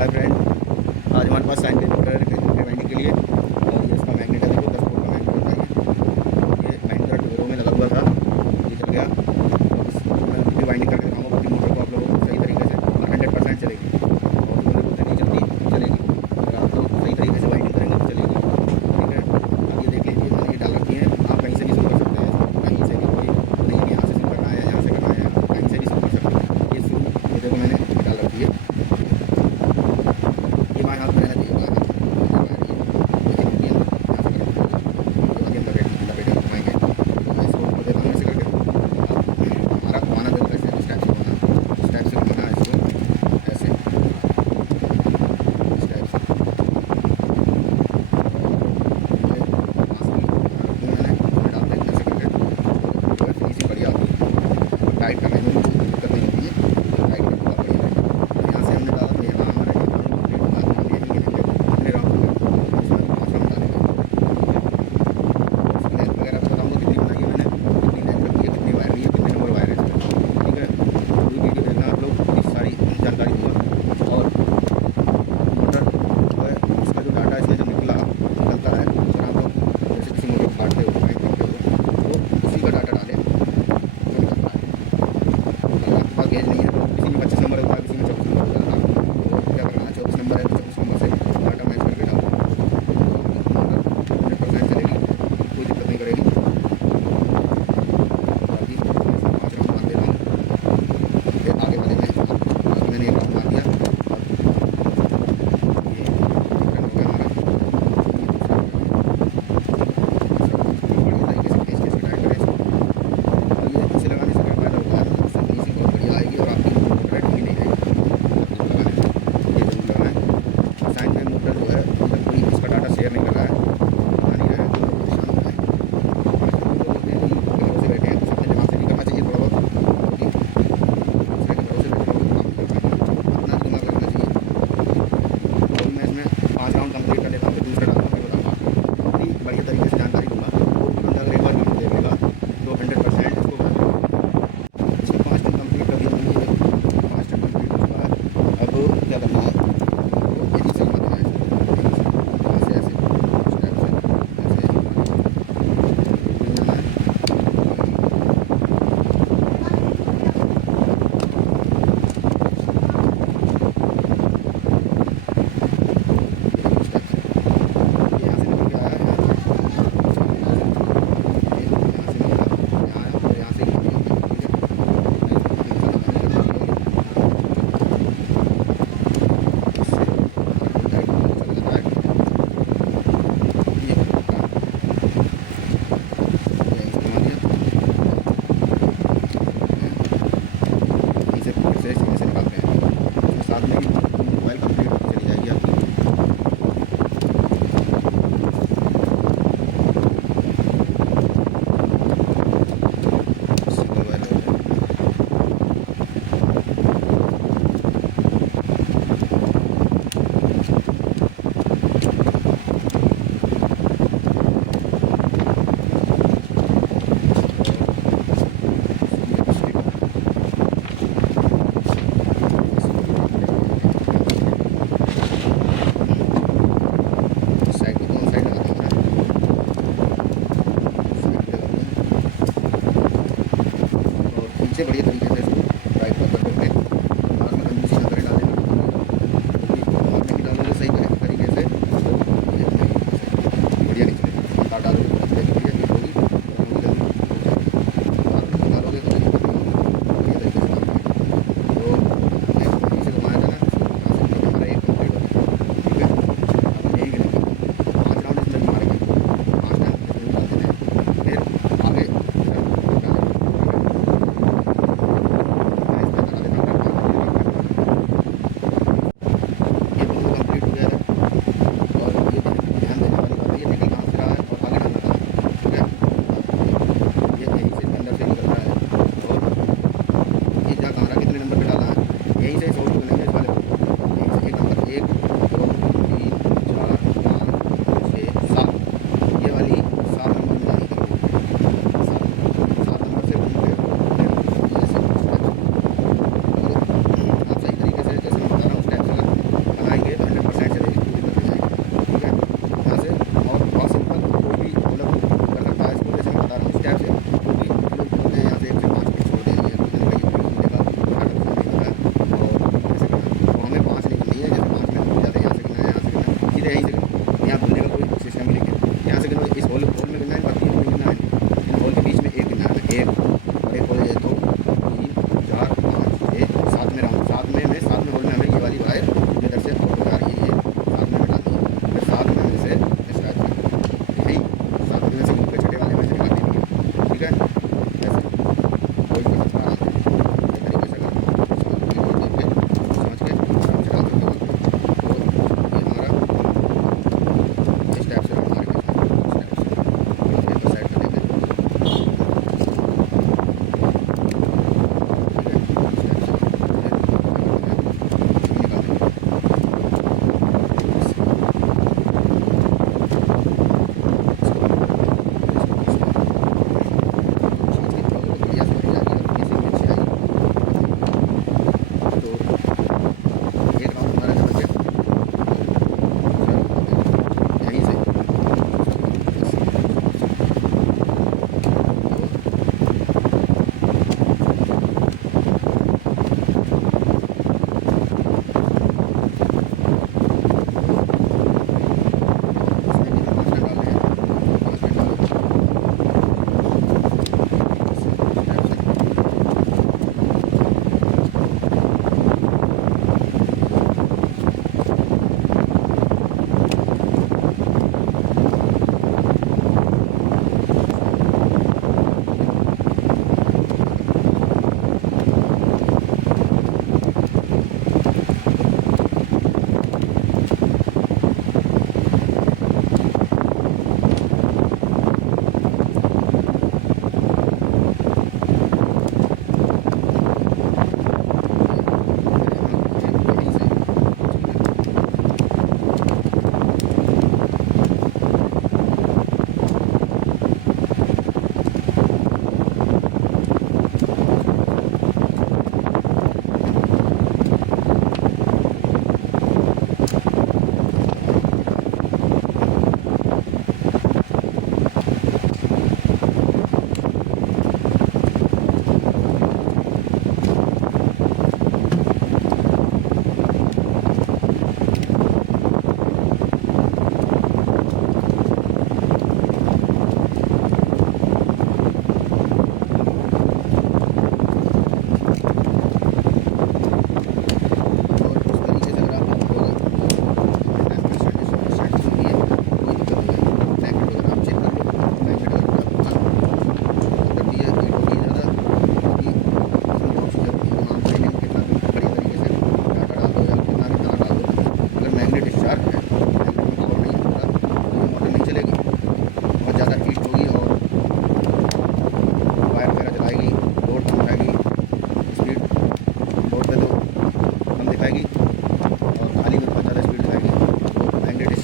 Hi friend, आज हमारे पास sign paper है रिवाइंडिंग के लिए। और ये इसका मैग्नेट है, देखो 10 वोल्ट का मैग्नेट होता है। ये महिंद्रा टोयोरो में लगा हुआ था, ये चल गया। मैं रिवाइंडिंग करके दिखाऊंगा पूरी मोटर को आप लोगों को सही तरीके से, और 100% चलेगी। और जो बोले नहीं चलती, चलेगी। अगर आप लोग सही तरीके से वाइंडिंग करेंगे तो चलेगी, ठीक है। अब ये देख लीजिए, मैंने ये डाल रखी है। आप कहीं से भी शुरू कर सकते हैं, कहीं से भी, कोई नहीं कि यहाँ से शुरू करना है, यहाँ से करना है, कहीं से भी शुरू कर सकते हैं। ये शुरू, ये देखो मैंने डाल रखी है। ये बाएं हाथ में रहना चाहिए, बाएं हाथ में।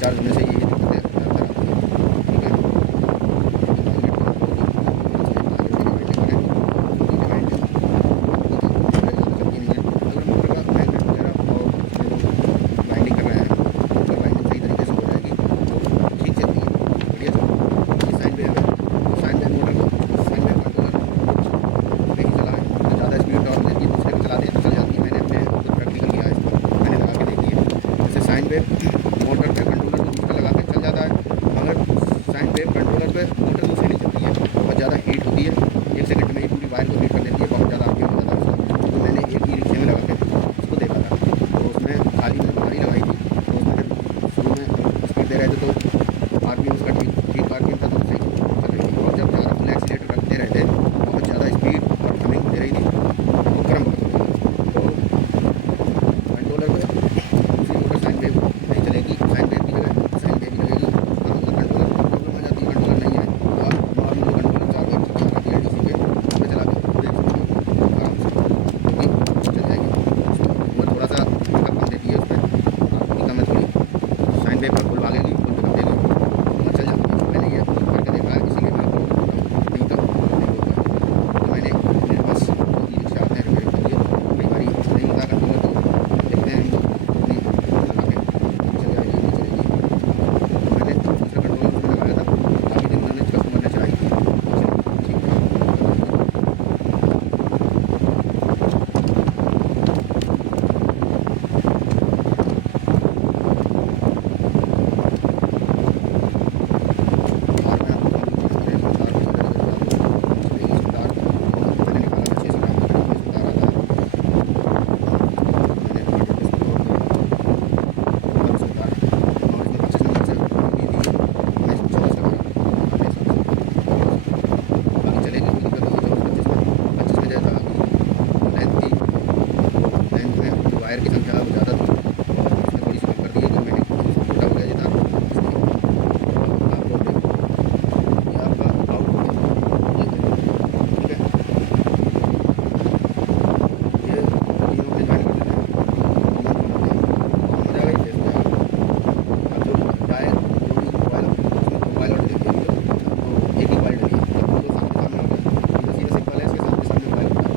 डिस्चार्ज होने से ये दिक्कतें ज़्यादातर आती हैं। ठीक है, बाइंडिंग कर रहे हैं, अगर बाइंडिंग सही तरीके से हो जाएगी तो ठीक चलती है, बढ़िया चलती है। साइन वेव है, साइन वेव मोटर को साइन वेव कंट्रोलर नहीं चला है तो ज़्यादा स्पीड टॉर्क देती है, दूसरे को चलाते हैं तो चल जाती है। मैंने अपने खुद प्रैक्टिकल किया है इसको, मैंने लगा के देखी है। जैसे साइन वेव मोटर पे कंट्रोलर को दूसरा लगा के चल जाता है, मगर साइन वेव कंट्रोलर पे मोटर दूसरी नहीं चलती है, बहुत ज़्यादा हीट होती है, 1 सेकंड में ही पूरी वायर को हीट कर देती है, बहुत ज़्यादा आगे हो जाता है उसका। तो मैंने एक ई रिक्शे में लगा के उसको देखा था, तो उसमें खाली मैंने बाहर ही लगाई थी, तो उसमें जब शुरू में स्पीड दे रहे थे तो आरपीएम उसका ठीक ठीक आरपीएम था तो सही चल रही थी। और जब ज़्यादा फुल एक्सीलेटर रखते रहे थे, बहुत ज़्यादा स्पीड और हमिंग दे रही थी, तो गर्म बहुत हो गया। तो कंट्रोलर पे दूसरी मोटर साइन वेव नहीं चलेगी, साइन वेव की जगह साइन वेव ही लगेगी। हाँ, अगर कंट्रोलर को प्रॉब्लम आ जाती है, कंट्रोलर नहीं है तो आप नॉर्मल कंट्रोलर 4 आती है डीसी पे, उस पर चला के देख सकते हो आराम से, क्योंकि चल जाएगी। वो थोड़ा सा कम देती है, उस पर आपकी कम है थोड़ी, साइन वेव का फुल भागेगी, फुल पे कम देगी, और चल जाती है। मैंने ये करके देखा है, इसीलिए मैं आपको बोल रहा हूँ, नहीं तो नहीं होता। तो मैंने मेरे पास ई रिक्शा आते हैं रिपेयर के लिए, कई बार नहीं होता कंट्रोलर तो देखते हैं हम लोग अपनी लगा के चल जाएगी नहीं चलेगी। तो मैंने दूसरा कंट्रोलर उसमें लगाया था, काफ़ी दिन मैंने कस्टमर ने चलाई थी, ठीक है। और मैं आपको मैंने इसमें तार की जगह जगह डाल दूँ, इसमें तार तो मैंने निकाला था 600 ग्राम का, इसमें तार आता है। मैंने और इसको तोड़ के और इसमें तार और इसमें 25 नंबर से दी थी, मैं इसमें 24 लगा रहा हूँ अपने हिसाब से, बाकी चलेगी कोई दिक्कत नहीं है। 24 25 में जैसा लेंथ थी, लेंथ में जो वायर की संख्या है वो ज़्यादा थी, और इसने थोड़ी सी कम कर दी है, जो मैंने छोटा हो गया ये तार इसलिए। आप लोग देखो, ये आपका आउट हो गया, ये ठीक है, ये तीनों पे ज्वाइन कर देना है, तीनों को हो जाएगा, ये फेस हो जाएगा। अब जो जाए जो भी कॉइल उसमें 2 कॉइल और देखिए, तो एक ही कॉइल डली है, जब दोनों सामने सामने होता है, ये सीधा सिंपल है, इसके सामने सामने कॉइल होता है।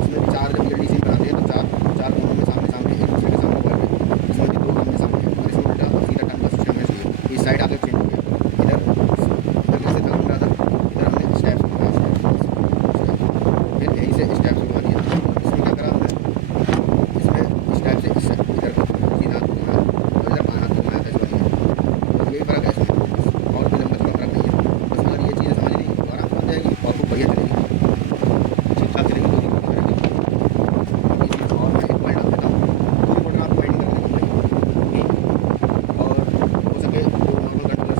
उसमें भी 4 जब बीएलडीसी में बनाते हैं तो 4 कोनों में सामने सामने एक दूसरे के सामने कॉइल रहती है, इसमें भी 2 आमने सामने है, और इसमें उल्टा और सीधा टर्न का सिस्टम है, इसलिए इस साइड आगे चेंज हो गया, इधर इधर जैसे था उल्टा था, इधर हमने स्टेप्स बनाया, स्टेप्स फिर यहीं से स्टेप्स बनवा दिया। इसमें क्या करा हमने, इसमें स्टेप से इस इधर सीधा हाथ घुमाया और इधर बाएं हाथ घुमाया था इस वाली में, बस यही फ़र्क है इसमें, और कोई लंबा चौड़ा फ़र्क नहीं है। बस अगर ये चीज़ें समझ ली तो आराम से बन जाएगी और आपको बढ़िया चलेगी, ठीक ठाक चलेगी, कोई दिक्कत नहीं रहेगी। इसमें और मैं एक पॉइंट डाल देता हूँ, पूरी मोटर आपको वाइंडिंग करने की पड़ेगी, और हो सके जो नॉर्मल कंट्रोलर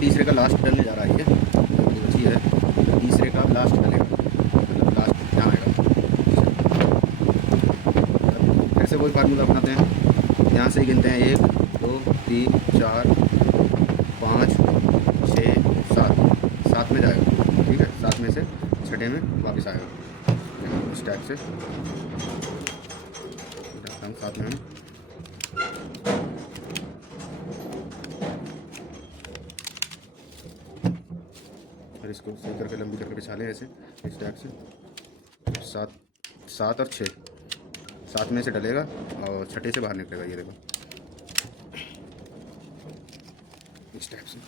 तीसरे का लास्ट डलने जा रहा है, ये जो बची है तीसरे का लास्ट डलेगा, मतलब लास्ट यहाँ आएगा। फिर से वही फार्मूला अपनाते हैं, यहाँ से ही गिनते हैं 1 2 3 4 5 6 7, 7 में जाएगा, ठीक है। 7 में से छठे में वापस आएगा, इस टाइप से 7 में हम और इसको सही करके लंबी करके बिछा लें ऐसे, इस टाइप से। 7 और 6, 7 में से डलेगा और छठे से बाहर निकलेगा, ये देखो इस टाइप से।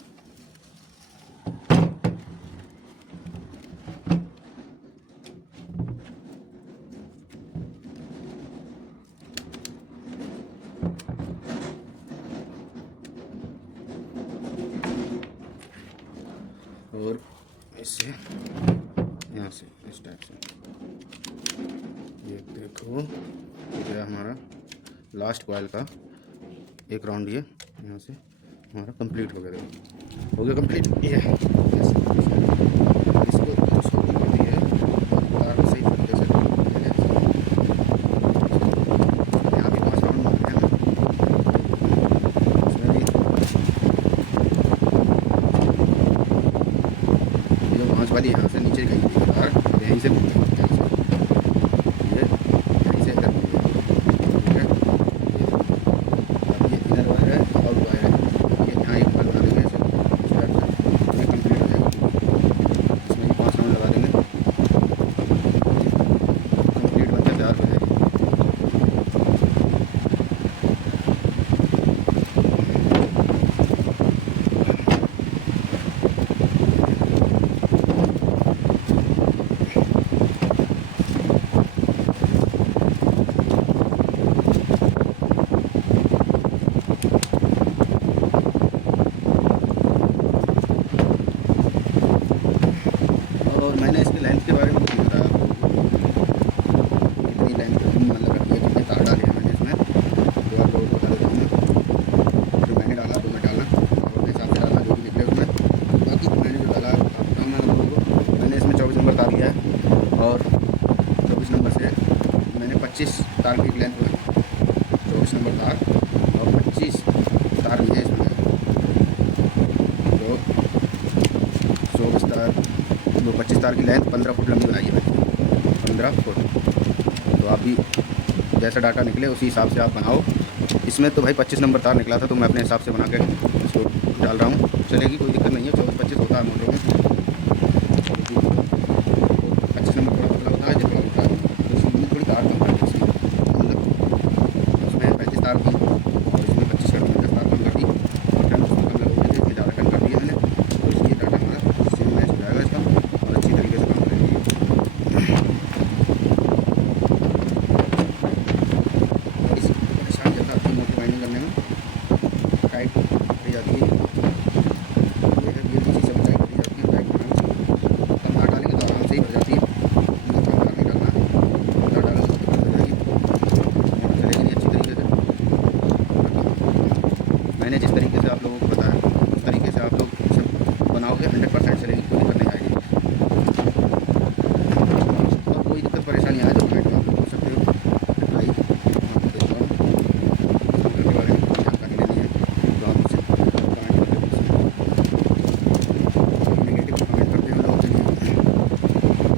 और इससे यहाँ से इस टाइप से, ये देखो ये गया हमारा लास्ट कॉइल का एक राउंड, ये यहाँ से हमारा कंप्लीट हो गया, देखो हो गया कंप्लीट। ये इसको छोटी करती है तार को सही तरीके से, यहाँ भी 5 राउंड मारते हैं इसमें भी। जो 5 वाली यहाँ से नीचे गई थी तार, यहीं से यहीं से इधर, ठीक है। अब ये इनर वायर है, आउट वायर है, ये यहाँ एक बार बना देंगे ऐसे, ये कंप्लीट हो जाएगा। इसमें भी 5 राउंड लगा देंगे, कंप्लीट बनकर तैयार हो जाएगी। और मैंने इसकी लेंथ के बारे में कुछ नहीं बताया आपको, कितनी लेंथ मतलब रखी है, कितने तार डाले हैं मैंने इसमें, जो आप लोगों को बता देता हूँ मैं। जो मैंने डाला तो मैं डालना अपने हिसाब से डालना, जो भी निकले उसमें। बाकी मैंने जो डाला बताऊँ मैं लोगों को, मैंने इसमें 24 नंबर तार लिया है, और 24 नंबर से मैंने 25 तार की लेंथ में 24 नंबर तार और 25 तार लिए इसमें, तो 24 तार, वो 25 तार की लेंथ 15 फुट लंबी बनाई है मैंने, 15 फुट। तो आप भी जैसा डाटा निकले उसी हिसाब से आप बनाओ। इसमें तो भाई 25 नंबर तार निकला था, तो मैं अपने हिसाब से बना के इसको डाल रहा हूँ, चलेगी, कोई दिक्कत नहीं है। 24-25 होता है मोटरों में, 25 नंबर थोड़ा पतला होता है, जब बड़ा होता है तो उसमें थोड़ी तार कम कर दी इसकी, मतलब उसमें 35 तार की और इसमें 25 कर दी, 10 तार कम कर दी, और टन उसमें कम लगे थे, इसलिए ज़्यादा टन कर दिया मैंने। तो इसलिए डाटा हमारा इससे मैच हो जाएगा इसका, और अच्छी तरीके से काम करेंगे। और इसी परेशान जैसा आपकी मोटर वाइंडिंग करने में टाइट करी जाती है, ये चीज़ सब टाइट करी जाती है, टाइट बनाना चाहिए। कम तार डालेंगे तो आराम से ही भर जाती है, इतना कम तार नहीं डालना है, तार डालेंगे तो दिक्कत हो जाएगी, मोटर चलेगी नहीं अच्छी तरीके से। मैंने जिस तरीके से आप लोगों को बताया उस तरीके से आप लोग सब बनाओगे, 100% चलेगी, कोई दिक्कत नहीं आएगी। और कोई दिक्कत परेशानी आए तो कमेंट में आप लोग पूछ सकते हो, भाई मैं आपको देता हूँ कंप्यूटर के बारे में जानकारी लेनी है तो आप मुझसे कमेंट करके पूछ सकते हो। नेगेटिव कमेंट करते हैं लोगों के लिए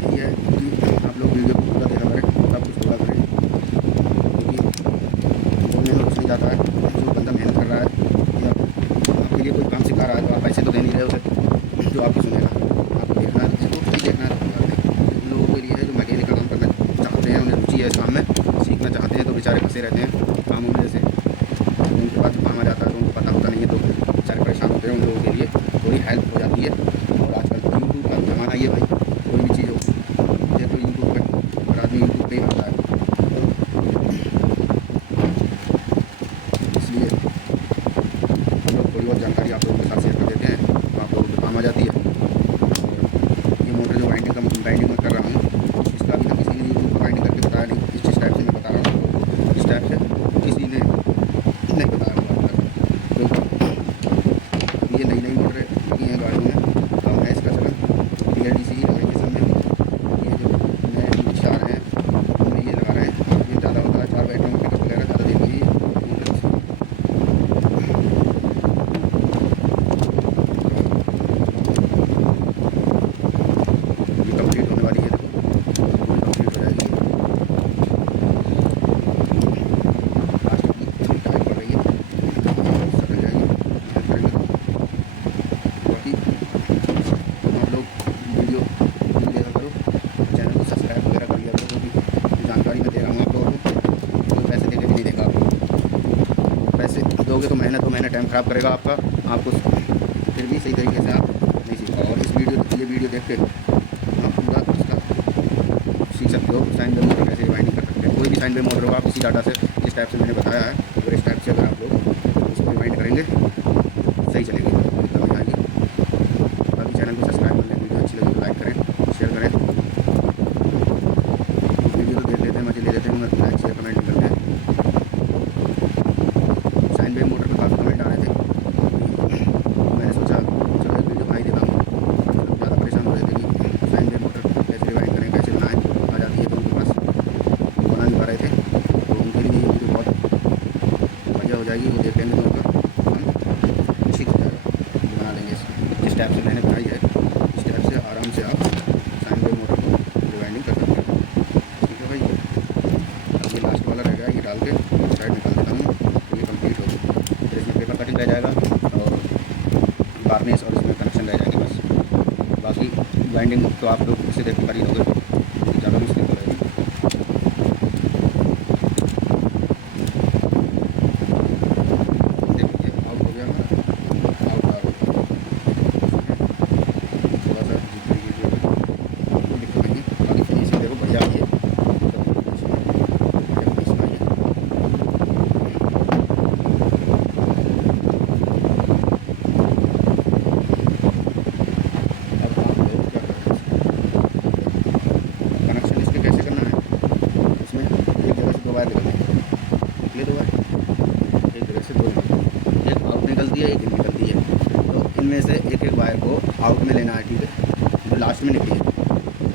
यही है कि आप लोग वीडियो को पूरा देखा करें, सब कुछ पूरा करें, क्योंकि बोलने में कुछ नहीं जाता है। जो बंदा मेहनत कर रहा है या आपके लिए कोई काम सिखा रहा है, तो आप पैसे तो दे नहीं रहे उसे, जो आपकी सुनेगा। आपको देखना है, इसको वही देखना है। उन लोगों के लिए है जो मैकेनिक का काम करना चाहते हैं, उन्हें रुचि है इस काम में, सीखना चाहते हैं, तो बेचारे फंसे रहते हैं काम उनमें से। उनके पास काम आ जाता है तो उनको पता होता नहीं है, तो बेचारे परेशान होते हैं। उन लोगों के लिए थोड़ी हेल्प हो जाती है। और आजकल यूट्यूब का ज़माना ये भाई, कोई भी चीज़ हो ये तो यूट्यूब पर, हर आदमी यूट्यूब पर ही आता है, इसलिए हम लोग थोड़ी बहुत जानकारी आप लोगों के साथ शेयर कर देते हैं, तो आप लोगों को काम आ जाती है। और ये मोटर जो वाइंडिंग में कर रहा हूँ, इसका अभी तक किसी ने यूट्यूब पर वाइंडिंग करके बताया नहीं, इस टाइप से मैं बता रहा हूँ, इस टाइप से करोगे तो महीना टाइम ख़राब करेगा आपका, आपको फिर भी सही तरीके से आप नहीं सीख पाओ। और ये वीडियो देख के आप पूरा इसका सीख सकते हो साइन वेव मोटर कैसे रिवाइंडिंग कर सकते हैं। कोई भी साइन वेव मोटर हो आप इसी डाटा से जिस टाइप से मैंने बताया है, अगर इस टाइप से अगर आप लोग उसको रिवाइंड करेंगे सही चलेगी, समझ आएगी। बाकी चैनल को सब्सक्राइब कर लें, वीडियो अच्छी लगी तो लाइक करें, शेयर करें। वीडियो तो देख लेते हैं, मजे ले लेते हैं, मगर लाइक शेयर कमेंट नहीं करते हैं। साइन वेव मोटर पर काफ़ी कमेंट आ रहे थे, मैंने सोचा चलो एक वीडियो बना ही देता हूँ। ज़्यादा परेशान हो रहे थे कि साइन वेव मोटर कैसे रिवाइंड करें, कैसे बनाएं, आ जाती है तो उनके पास बना नहीं पा रहे थे, तो उनके लिए ये वीडियो बहुत मज़ा हो जाएगी। वो देख लेंगे तो उनका काम ठीक हो जाएगा, बना लेंगे। जिस टाइप से मैंने बनाई है इस टाइप से आराम से आप साइन वेव मोटर को रिवाइंडिंग कर सकते हैं। ठीक है भाई, अब ये लास्ट वाला रह गया, ये डाल के साइड निकाल देता हूँ, तो ये कंप्लीट हो गया। फिर इसमें पेपर कटिंग रह जाएगा और वार्निश और इसमें कनेक्शन रह जाएंगे बस। बाकी ग्राइंडिंग तो आप लोग इसे देख कर ही लोगे, ज़्यादा मुश्किल तो रहेगी। देखिए आउट हो गया हमारा, आउट आ गया, थोड़ा सा दिक्कत नहीं। बाकी फिनिशिंग देखो बढ़िया आई है, वायर निकलती है, दो वायर एक जगह से दो निकलती है, एक आउट निकलती है एक इन निकलती है। तो इनमें से एक एक वायर को आउट में लेना है, ठीक है, जो लास्ट में निकली है।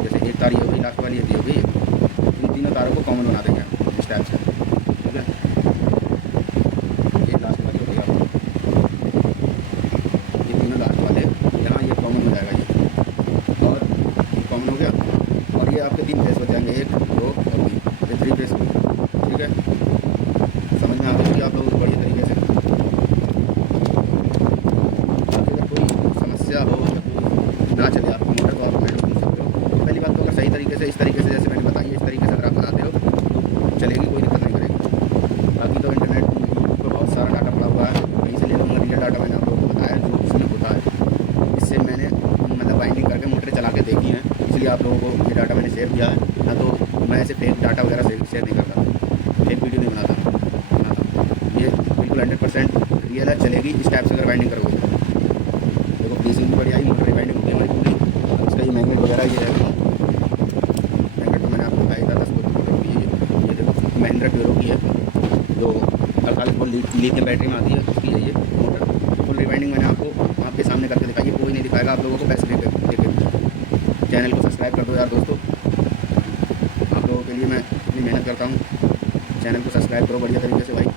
जैसे एक तार ये हो गई, लास्ट वाली ये हो गई, इन तीनों तारों को कॉमन बना देंगे इस टाइप से, ठीक है। ये लास्ट वाली हो गई आपको, ये तीनों लास्ट वाले यहाँ ये कॉमन हो जाएगा ये, और ये कॉमन हो गया। और ये आपके 3 फेस हो जाएंगे, 1 2 और 3, ये 3 फेस हो गए, ठीक है। समझ में आ जाएगी आप लोगों को बढ़िया तरीके से। अगर कोई समस्या हो या कोई ना चले आपकी मोटर तो आप कमेंट पूछ सकते हो। पहली बात तो अगर सही तरीके से इस तरीके से जैसे मैंने बताई है इस तरीके से अगर आप बनाते हो तो चलेगी, कोई दिक्कत नहीं करेगी। बाकी तो इंटरनेट पर बहुत सारा डाटा पड़ा हुआ है, कहीं से ले लो, मगर डाटा मैंने आप लोगों को बताया जो इसमें होता है। इससे मैंने मतलब बाइंडिंग करके मोटरें चला के देखी हैं, इसलिए आप लोगों को ये डाटा मैंने शेयर किया है। ना तो मैं ऐसे फेक डाटा वगैरह शेयर नहीं करता, फेक वीडियो नहीं बनाता। ये बिल्कुल 100% रियल है, चलेगी इस टाइप से अगर बाइंडिंग करोगे। देखो फ्रीजिंग भी बढ़िया आई, मोटर बाइंडिंग होगी हमारी पूरी। इसका ये मैग्नेट वगैरह ये है, मैग्नेट तो मैंने आपको बताया था 10 मोटर की है। ये देखो महिंद्रा ट्यूरो की है, जो 48 लिथियम बैटरी में आती है, उसकी है ये मोटर। फुल रिवाइंडिंग मैंने आपको आपके सामने करके दिखाई है, कोई नहीं दिखाएगा आप लोगों को पैसे देके। चैनल को सब्सक्राइब कर दो यार दोस्तों, आप लोगों के लिए मैं इतनी मेहनत करता हूँ। चैनल को सब्सक्राइब करो बढ़िया तरीके से भाई।